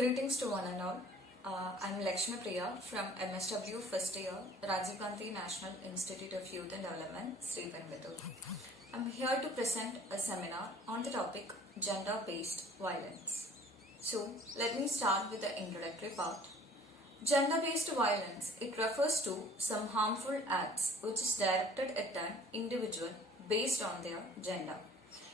Greetings to one and all. I'm Lekshmipriya from MSW first year, Rajiv Gandhi National Institute of Youth and Development, Sri Penvedu. I'm here to present a seminar on the topic gender-based violence. So, let me start with the introductory part. Gender-based violence, it refers to some harmful acts which is directed at an individual based on their gender.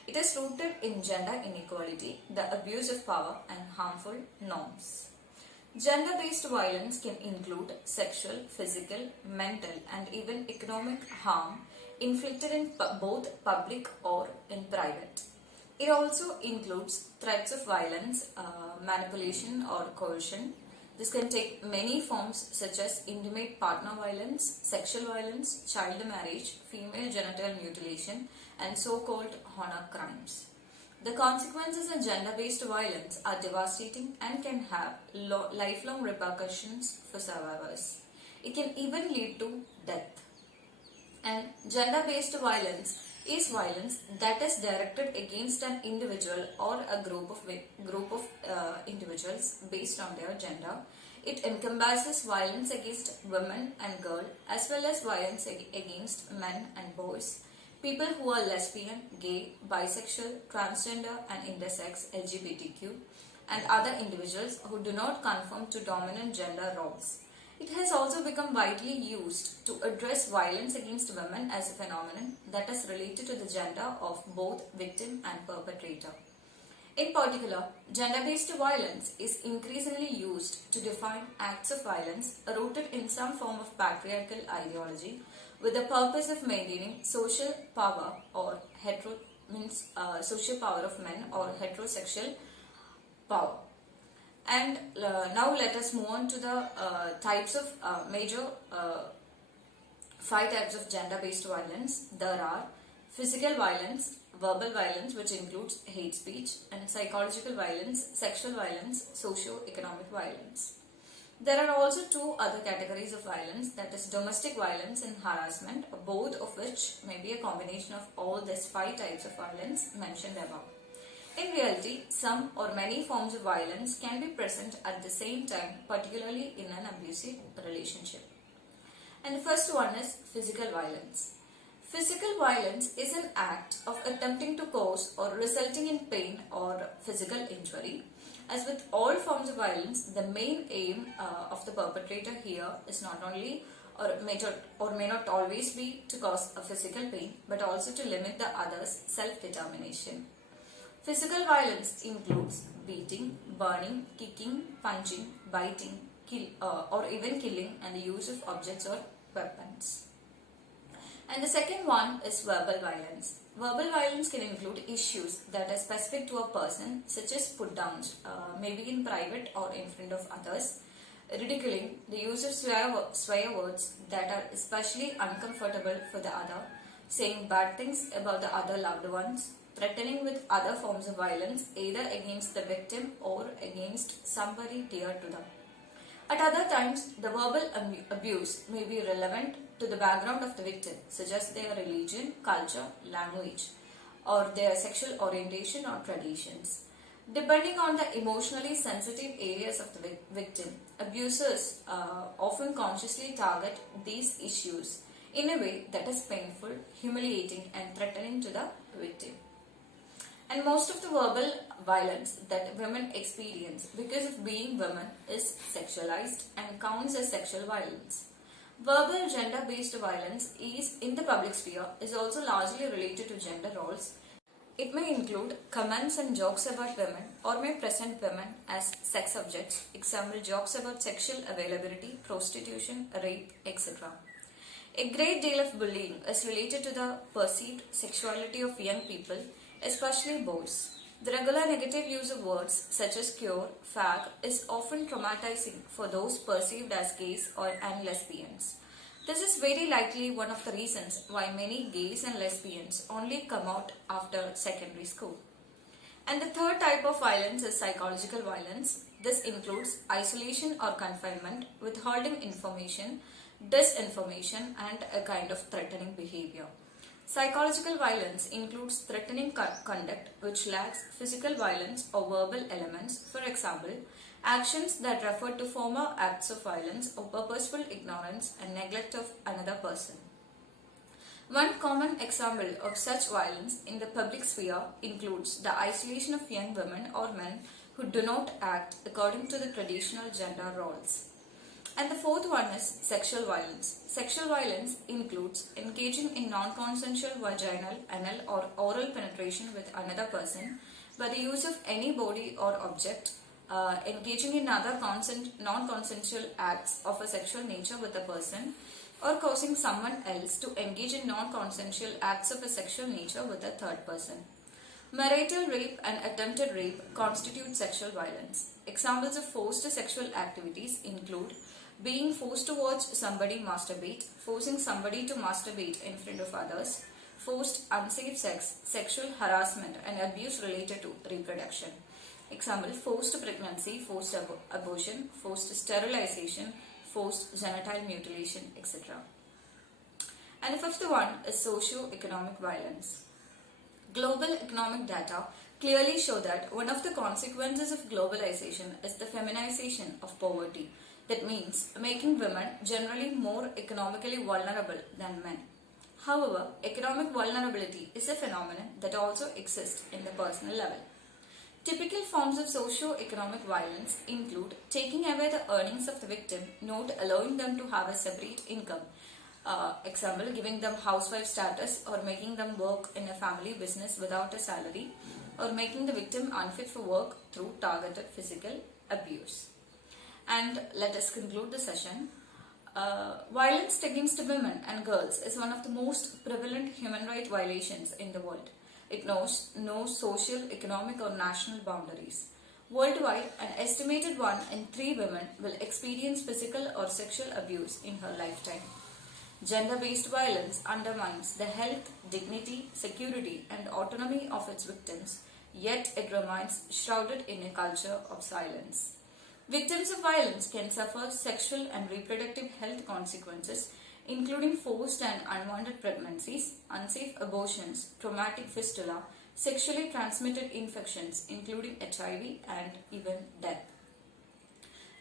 It is rooted in gender inequality, the abuse of power and harmful norms. Gender-based violence can include sexual, physical, mental and even economic harm inflicted in both public or in private. It also includes threats of violence, manipulation or coercion. This can take many forms such as intimate partner violence, sexual violence, child marriage, female genital mutilation and so-called honor crimes. The consequences of gender-based violence are devastating and can have lifelong repercussions for survivors. It can even lead to death. And gender-based violence is violence that is directed against an individual or a group of individuals based on their gender. It encompasses violence against women and girls as well as violence against men and boys, people who are lesbian, gay, bisexual, transgender and intersex, LGBTQ, and other individuals who do not conform to dominant gender roles. It has also become widely used to address violence against women as a phenomenon that is related to the gender of both victim and perpetrator. In particular, gender-based violence is increasingly used to define acts of violence rooted in some form of patriarchal ideology with the purpose of maintaining social power or social power of men or heterosexual power. And now let us move on to the types of major 5 types of gender-based violence. There are physical violence, verbal violence which includes hate speech, and psychological violence, sexual violence, socio-economic violence. There are also 2 other categories of violence, that is domestic violence and harassment, both of which may be a combination of all these 5 types of violence mentioned above. In reality, some or many forms of violence can be present at the same time, particularly in an abusive relationship. And the first one is physical violence. Physical violence is an act of attempting to cause or resulting in pain or physical injury. As with all forms of violence, the main aim of the perpetrator here is not only or may not always be to cause a physical pain, but also to limit the other's self-determination. Physical violence includes beating, burning, kicking, punching, biting, or even killing, and the use of objects or weapons. And the second one is verbal violence. Verbal violence can include issues that are specific to a person, such as put-downs, maybe in private or in front of others, ridiculing, the use of swear words that are especially uncomfortable for the other, saying bad things about the other loved ones, threatening with other forms of violence either against the victim or against somebody dear to them. At other times, the verbal abuse may be relevant to the background of the victim, such as their religion, culture, language, or their sexual orientation or traditions. Depending on the emotionally sensitive areas of the victim, abusers often consciously target these issues in a way that is painful, humiliating, and threatening to the victim. And most of the verbal violence that women experience because of being women is sexualized and counts as sexual violence. Verbal gender-based violence in the public sphere is also largely related to gender roles. It may include comments and jokes about women or may present women as sex objects, example jokes about sexual availability, prostitution, rape, etc. A great deal of bullying is related to the perceived sexuality of young people, especially boys. The regular negative use of words such as queer, fag is often traumatizing for those perceived as gays and lesbians. This is very likely one of the reasons why many gays and lesbians only come out after secondary school. And the third type of violence is psychological violence. This includes isolation or confinement, withholding information, disinformation, and a kind of threatening behavior. Psychological violence includes threatening conduct which lacks physical violence or verbal elements. For example, actions that refer to former acts of violence or purposeful ignorance and neglect of another person. One common example of such violence in the public sphere includes the isolation of young women or men who do not act according to the traditional gender roles. And the fourth one is sexual violence. Sexual violence includes engaging in non-consensual vaginal, anal or oral penetration with another person by the use of any body or object, engaging in other non-consensual acts of a sexual nature with a person, or causing someone else to engage in non-consensual acts of a sexual nature with a third person. Marital rape and attempted rape constitute sexual violence. Examples of forced sexual activities include being forced to watch somebody masturbate, forcing somebody to masturbate in front of others, forced unsafe sex, sexual harassment and abuse related to reproduction. Example, forced pregnancy, forced abortion, forced sterilization, forced genital mutilation, etc. And the fifth one is socio-economic violence. Global economic data clearly show that one of the consequences of globalization is the feminization of poverty. That means making women generally more economically vulnerable than men. However, economic vulnerability is a phenomenon that also exists in the personal level. Typical forms of socio-economic violence include taking away the earnings of the victim, not allowing them to have a separate income. Example, giving them housewife status or making them work in a family business without a salary, or making the victim unfit for work through targeted physical abuse. And let us conclude the session. Violence against women and girls is one of the most prevalent human rights violations in the world. It knows no social, economic or national boundaries. Worldwide, an estimated 1 in 3 women will experience physical or sexual abuse in her lifetime. Gender-based violence undermines the health, dignity, security and autonomy of its victims, yet it remains shrouded in a culture of silence. Victims of violence can suffer sexual and reproductive health consequences, including forced and unwanted pregnancies, unsafe abortions, traumatic fistula, sexually transmitted infections, including HIV, and even death.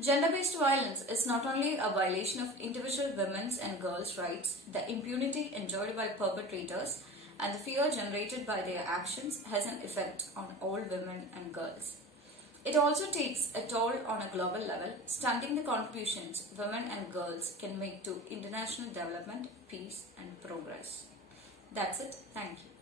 Gender-based violence is not only a violation of individual women's and girls' rights, the impunity enjoyed by perpetrators and the fear generated by their actions has an effect on all women and girls. It also takes a toll on a global level, stunting the contributions women and girls can make to international development, peace and progress. That's it. Thank you.